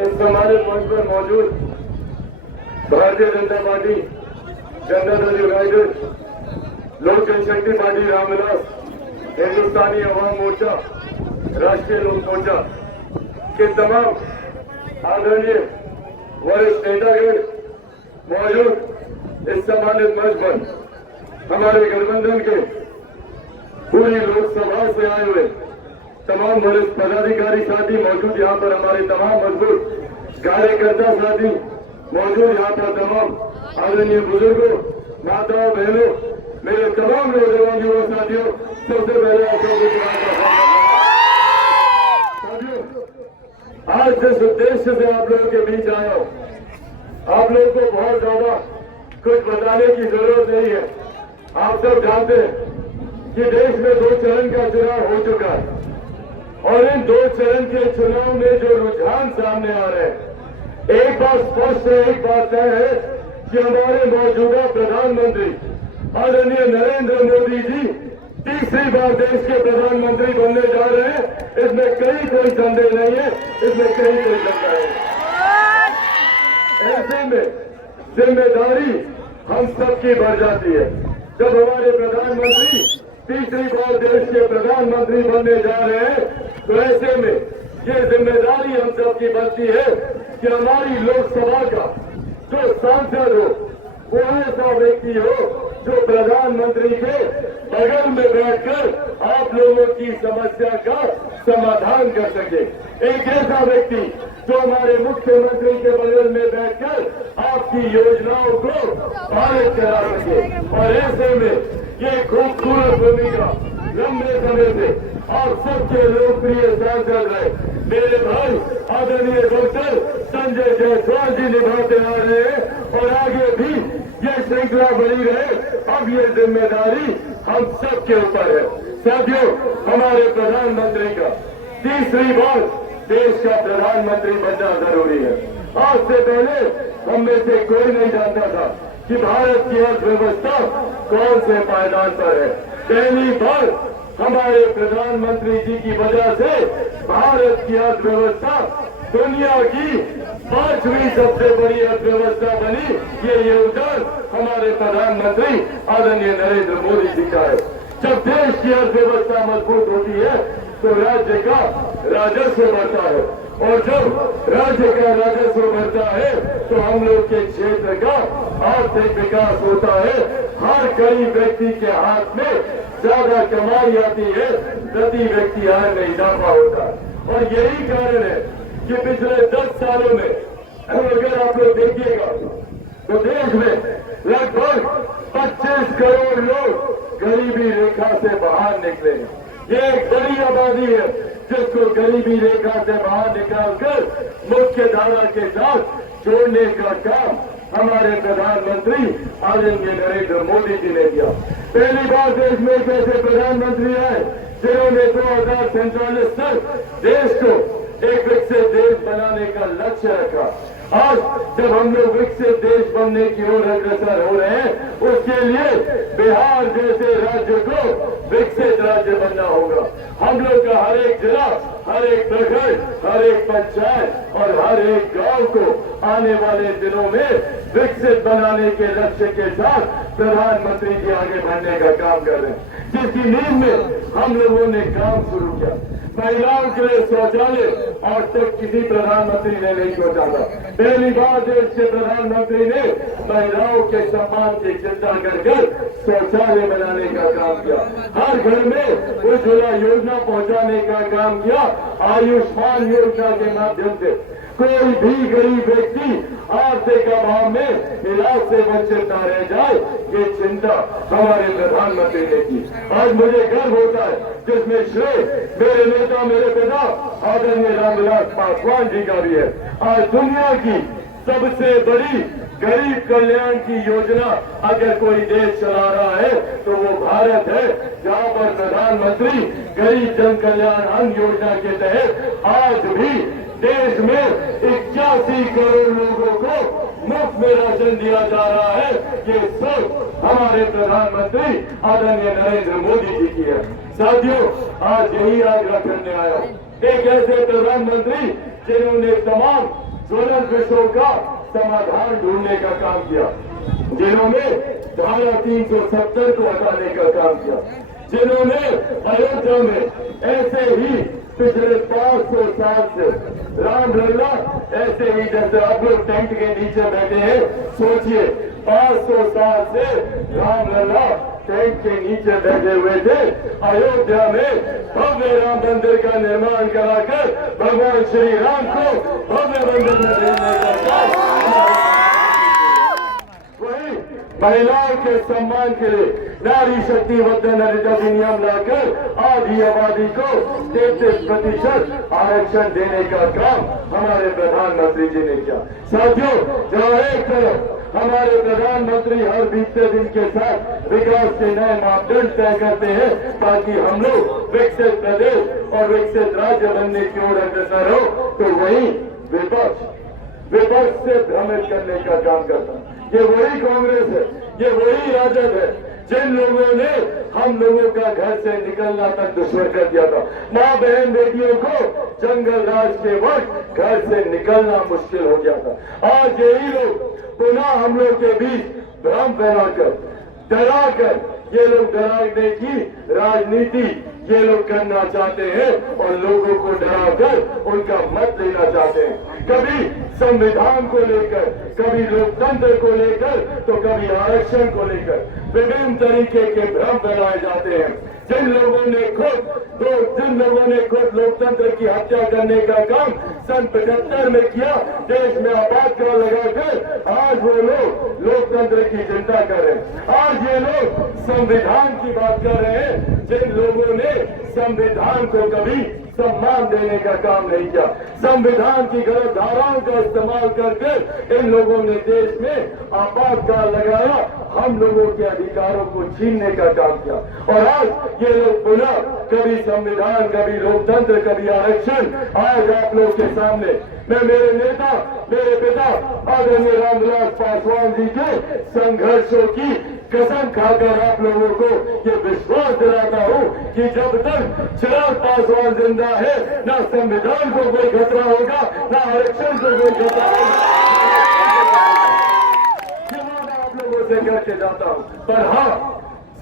इस सम्मानित मंच पर मौजूद भारतीय जनता पार्टी, जनता दल यूनाइटेड, लोक जनशक्ति पार्टी रामविलास, हिंदुस्तानी अवाम मोर्चा, राष्ट्रीय लोक मोर्चा के तमाम आदरणीय वरिष्ठ नेतागण मौजूद इस सम्मानित मंच पर हमारे गठबंधन के पूरी लोकसभा से आए हुए तमाम वरिष्ठ पदाधिकारी साथी मौजूद, यहाँ पर हमारे तमाम मजबूत कार्यकर्ता साथी मौजूद, यहाँ पर तमाम आदरणीय बुजुर्गों, माताओं, बहनों, मेरे तमाम नौजवान युवा साथियों, सबसे पहले आज जिस उद्देश्य से आप लोगों के बीच आया हूं, आप लोगों को बहुत ज्यादा कुछ बताने की जरूरत नहीं है। आप सब जानते हैं कि देश में 2 चरण का चुनाव हो चुका है और इन 2 चरण के चुनाव में जो रुझान सामने आ रहे हैं, एक बात स्पष्ट है, एक बात तय है कि हमारे मौजूदा प्रधानमंत्री आदरणीय नरेंद्र मोदी जी तीसरी बार देश के प्रधानमंत्री बनने जा रहे हैं। इसमें कहीं कोई संदेह नहीं है, इसमें कहीं कोई शंका नहीं। ऐसे में जिम्मेदारी हम सबकी बढ़ जाती है। जब हमारे प्रधानमंत्री तीसरी बार देश के प्रधानमंत्री बनने जा रहे हैं, तो ऐसे में ये जिम्मेदारी हम सबकी बनती है कि हमारी लोकसभा का जो सांसद हो वो ऐसा व्यक्ति हो जो प्रधानमंत्री के बगल में बैठकर आप लोगों की समस्या का समाधान कर सके। एक ऐसा व्यक्ति जो हमारे मुख्यमंत्री के बगल में बैठकर आपकी योजनाओं को पारित करा सके। और ऐसे में ये खूबसूरत भूमिका लंबे समय से आप सबके लोकप्रिय सांसद रहे मेरे भाई आदरणीय डॉक्टर संजय जायसवाल जी निभाते आ रहे हैं और आगे भी ये श्रृंखला बनी रहे। अब ये जिम्मेदारी हम सबके ऊपर है। साथियों, हमारे प्रधानमंत्री का तीसरी बार देश का प्रधानमंत्री बनना जरूरी है। आज से पहले हम में से कोई नहीं जानता था कि भारत की अर्थव्यवस्था कौन से पायदान पर है। पहली बार हमारे प्रधानमंत्री जी की वजह से भारत की अर्थव्यवस्था दुनिया की 5वीं सबसे बड़ी अर्थव्यवस्था बनी। ये योगदान हमारे प्रधानमंत्री आदरणीय नरेंद्र मोदी जी का है। जब देश की अर्थव्यवस्था मजबूत होती है तो राज्य का राजस्व बढ़ता है और जब राज्य का राजस्व बढ़ता है तो हम लोग के क्षेत्र का आर्थिक विकास होता है। हर गरीब व्यक्ति के हाथ में ज्यादा कमाई आती है, प्रति व्यक्ति आय में इजाफा होता है। और यही कारण है कि पिछले 10 सालों में अगर आप लोग देखिएगा तो देश में लगभग 25 करोड़ लोग गरीबी रेखा से बाहर निकले हैं। ये एक बड़ी आबादी है जिसको गरीबी रेखा से बाहर निकालकर मुख्य धारा के साथ जोड़ने का काम हमारे प्रधानमंत्री आदरणीय नरेंद्र मोदी जी ने किया। पहली बार देश में एक ऐसे प्रधानमंत्री आए जिन्होंने 2047 तक देश को एक विकसित देश बनाने का लक्ष्य रखा। आज जब हम लोग विकसित देश बनने की ओर अग्रसर हो रहे हैं, उसके लिए बिहार जैसे राज्य को विकसित राज्य बनना होगा। हम लोग का हर एक जिला, हर एक प्रखंड, हर एक पंचायत और हर एक गांव को आने वाले दिनों में विकसित बनाने के लक्ष्य के साथ प्रधानमंत्री जी आगे बढ़ने का काम कर रहे हैं, जिसकी नींव में हम लोगों ने काम शुरू किया। महिलाओं के लिए शौचालय आज तक किसी प्रधानमंत्री ने नहीं सोचा था। पहली बार देश के प्रधानमंत्री ने महिलाओं के सम्मान की चिंता कर शौचालय बनाने का काम किया। हर घर में उज्ज्वला योजना पहुंचाने का काम किया। आयुष्मान योजना के माध्यम से कोई भी गरीब व्यक्ति आर्थिक अभाव में इलाज से वंचित न रह जाए, ये चिंता हमारे प्रधानमंत्री ने की। आज मुझे गर्व होता है जिसमें श्रेय मेरे नेता, मेरे पिता आदरणीय रामविलास पासवान जी का भी है। आज दुनिया की सबसे बड़ी गरीब कल्याण की योजना अगर कोई देश चला रहा है तो वो भारत है, जहां पर प्रधानमंत्री गरीब जन कल्याण अन्न योजना के तहत आज भी देश में 81 करोड़ लोगों को मुफ्त में राशन दिया जा रहा है। ये सब हमारे प्रधानमंत्री आदरणीय नरेंद्र मोदी जी की है। साथियों, आज यही आग्रह करने आया हूं, एक ऐसे प्रधानमंत्री जिन्होंने तमाम ज्वलंत विषयों का समाधान ढूंढने का काम किया, जिन्होंने धारा 370 को हटाने का काम किया, जिन्होंने अयोध्या में ऐसे ही पिछले 500 साल से रामलला ऐसे ही जैसे आप लोग टेंट के नीचे बैठे हैं, सोचिए 500 साल से रामलला टेंट के नीचे बैठे हुए थे। अयोध्या में भव्य राम मंदिर का निर्माण कराकर भगवान श्री राम को भव्य मंदिर में भेजने का काम, वही महिलाओं के सम्मान के लिए नारी शक्ति वर्धन अधिनियम लाकर आधी आबादी को 33% आरक्षण देने का काम हमारे प्रधानमंत्री जी ने किया। साथियों, जहाँ एक तरफ हमारे प्रधानमंत्री हर बीते दिन के साथ विकास के नए मापदंड तय करते हैं ताकि हम लोग विकसित प्रदेश और विकसित राज्य बनने की ओर अग्रसर हो, तो वही विपक्ष से भ्रमित करने का काम करता है। ये वही कांग्रेस है, ये वही राजद है जिन लोगों ने हम लोगों का घर से निकलना तक दुश्मन कर दिया था। माँ बहन बेटियों को जंगल राज के वक्त घर से निकलना मुश्किल हो गया था। आज यही लोग पुनः हम लोग के बीच भ्रम फैलाकर डराकर ये लोग डराने की राजनीति ये लोग करना चाहते हैं और लोगों को डराकर उनका मत लेना चाहते हैं। कभी संविधान को लेकर, कभी लोकतंत्र को लेकर, तो कभी आरक्षण को लेकर विभिन्न तरीके के भ्रम फैलाए जाते हैं। जिन लोगों ने खुद लोकतंत्र की हत्या करने का काम सन 75 में किया, देश में आपातकाल लगाकर, आज वो लोग लोकतंत्र की चिंता कर रहे हैं। आज ये लोग संविधान की बात कर रहे हैं जिन लोगों ने संविधान को कभी सम्मान देने का काम नहीं किया। संविधान की गलत धाराओं का इस्तेमाल करके इन लोगों ने देश में आपातकाल लगाया, हम लोगों के अधिकारों को छीनने का काम किया। और आज ये लोग पुनः कभी संविधान, कभी लोकतंत्र, कभी आरक्षण, आज आप लोग के सामने मैं मेरे नेता, मेरे पिता आदरणीय रामविलास पासवान जी के संघर्षों की कसम खाकर आप लोगों को ये विश्वास दिलाता हूँ कि जब तक चिराग पासवान जिंदा है, ना संविधान को कोई खतरा होगा, ना आरक्षण को कोई खतरा होगा। ये वादा आप लोगों से करके जाता हूँ। पर हाँ,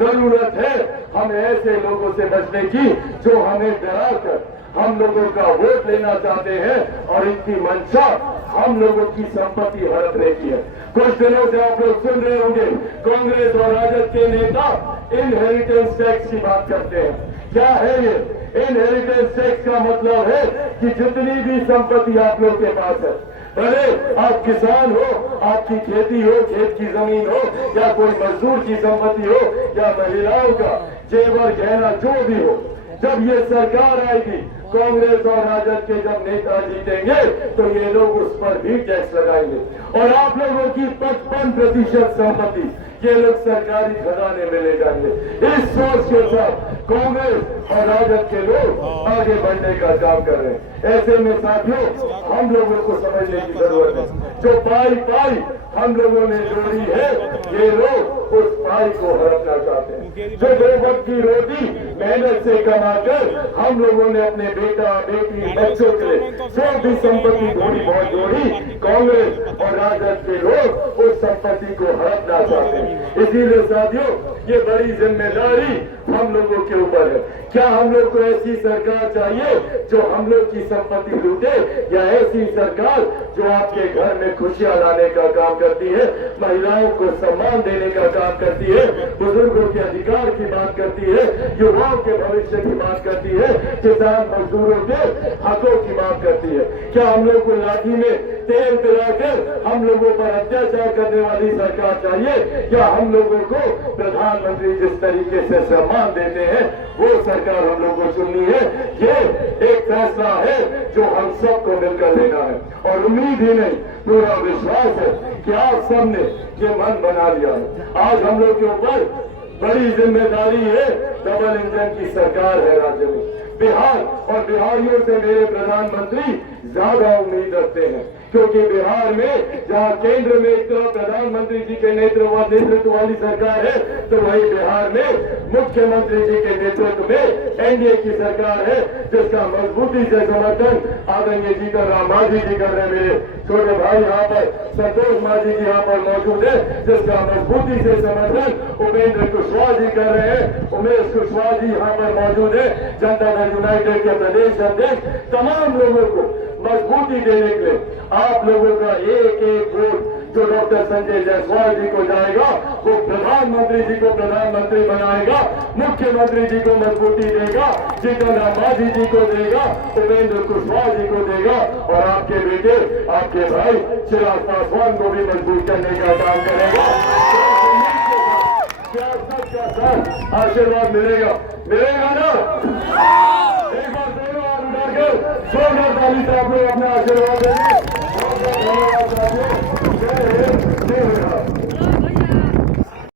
जरूरत है हमें ऐसे लोगों से बचने की जो हमें डरा कर हम लोगों का वोट लेना चाहते हैं और इनकी मंशा हम लोगों की संपत्ति हड़पने की है। कुछ दिनों से आप लोग सुन रहे होंगे कांग्रेस और राजद के नेता इनहेरिटेंस टैक्स की बात करते हैं। क्या है ये इनहेरिटेंस टैक्स? का मतलब है कि जितनी भी संपत्ति आप लोग के पास है, भले आप किसान हो, आपकी खेती हो, खेत की जमीन हो, या कोई मजदूर की संपत्ति हो, या महिलाओं का जेवर गहना जो भी हो, जब ये सरकार आएगी, कांग्रेस और राजद के जब नेता जीतेंगे, तो ये लोग उस पर भी टैक्स लगाएंगे और आप लोगों की 55% संपत्ति ये लोग सरकारी खजाने में ले जाएंगे। इस सोच के साथ कांग्रेस और राजद के लोग आगे बढ़ने का काम कर रहे हैं। ऐसे में साथियों, हम लोगों को समझने की जरूरत है, जो पाई हम लोगों ने जोड़ी है, ये लोग उस पाई को हड़पना चाहते हैं। जो 2 वक्त की रोटी मेहनत से कमाकर हम लोगों ने अपने बेटा बेटी बच्चों के लिए जो भी संपत्ति थोड़ी बहुत जोड़ी, कांग्रेस और राजद के लोग उस संपत्ति को हड़पना चाहते हैं। इसीलिए साथियों, ये बड़ी जिम्मेदारी हम लोगों के ऊपर है। क्या हम लोग को ऐसी सरकार चाहिए जो हम लोग की संपत्ति लूटे, या ऐसी सरकार जो आपके घर में खुशियां लाने का काम करती है, महिलाओं को सम्मान देने का काम करती है, बुजुर्गों के अधिकार की बात करती है, युवाओं के भविष्य की बात करती है, किसान मजदूरों के हकों की बात करती है? क्या हम लोग को लाठी में तेल पिलाकर हम लोगों पर अत्याचार करने वाली सरकार चाहिए, या हम लोगों को प्रधानमंत्री जिस तरीके से सम्मान देते हैं वो सरकार हम लोग को चुननी है? ये एक फैसला है जो हम सबको मिलकर लेना है और उम्मीद ही नहीं, पूरा विश्वास है कि आप सबने ये मन बना लिया है। आज हम लोग के ऊपर बड़ी जिम्मेदारी है। डबल इंजन की सरकार है राज्य में। बिहार और बिहारियों से मेरे प्रधानमंत्री ज्यादा उम्मीद रखते हैं, क्योंकि बिहार में जहां केंद्र में एक तरफ प्रधानमंत्री जी के नेतृत्व वाली सरकार है, तो वहीं बिहार में मुख्यमंत्री जी के नेतृत्व में एनडीए की सरकार है, जिसका मजबूती से समर्थन आदरणीय जीतन राम मांझी जी कर रहे हैं। मेरे छोटे भाई यहाँ पर संतोष मांझी जी यहाँ पर मौजूद है, जिसका मजबूती से समर्थन उपेंद्र कुशवाहा जी कर रहे हैं। उमेश कुशवाहा जी यहाँ पर मौजूद है, जनता दल यूनाइटेड के प्रदेश अध्यक्ष। तमाम लोगों को मजबूती देने के लिए आप लोगों का एक एक वोट जो डॉक्टर संजय जायसवाल जी को जाएगा, वो प्रधानमंत्री जी को प्रधानमंत्री बनाएगा, मुख्यमंत्री जी को मजबूती देगा, जीतन राम मांझी जी को देगा, उपेंद्र कुशवाहा जी को देगा, और आपके बेटे, आपके भाई चिराग पासवान को भी मजबूत करने का काम करेगा। क्या सबका साथ आशीर्वाद मिलेगा? मिलेगा ना? एक बार दोनों हाथ उठाकर जोरदार ताली से आप लोग अपना आशीर्वाद देंगे। बहुत बहुत धन्यवाद साथियों। जय हिंद।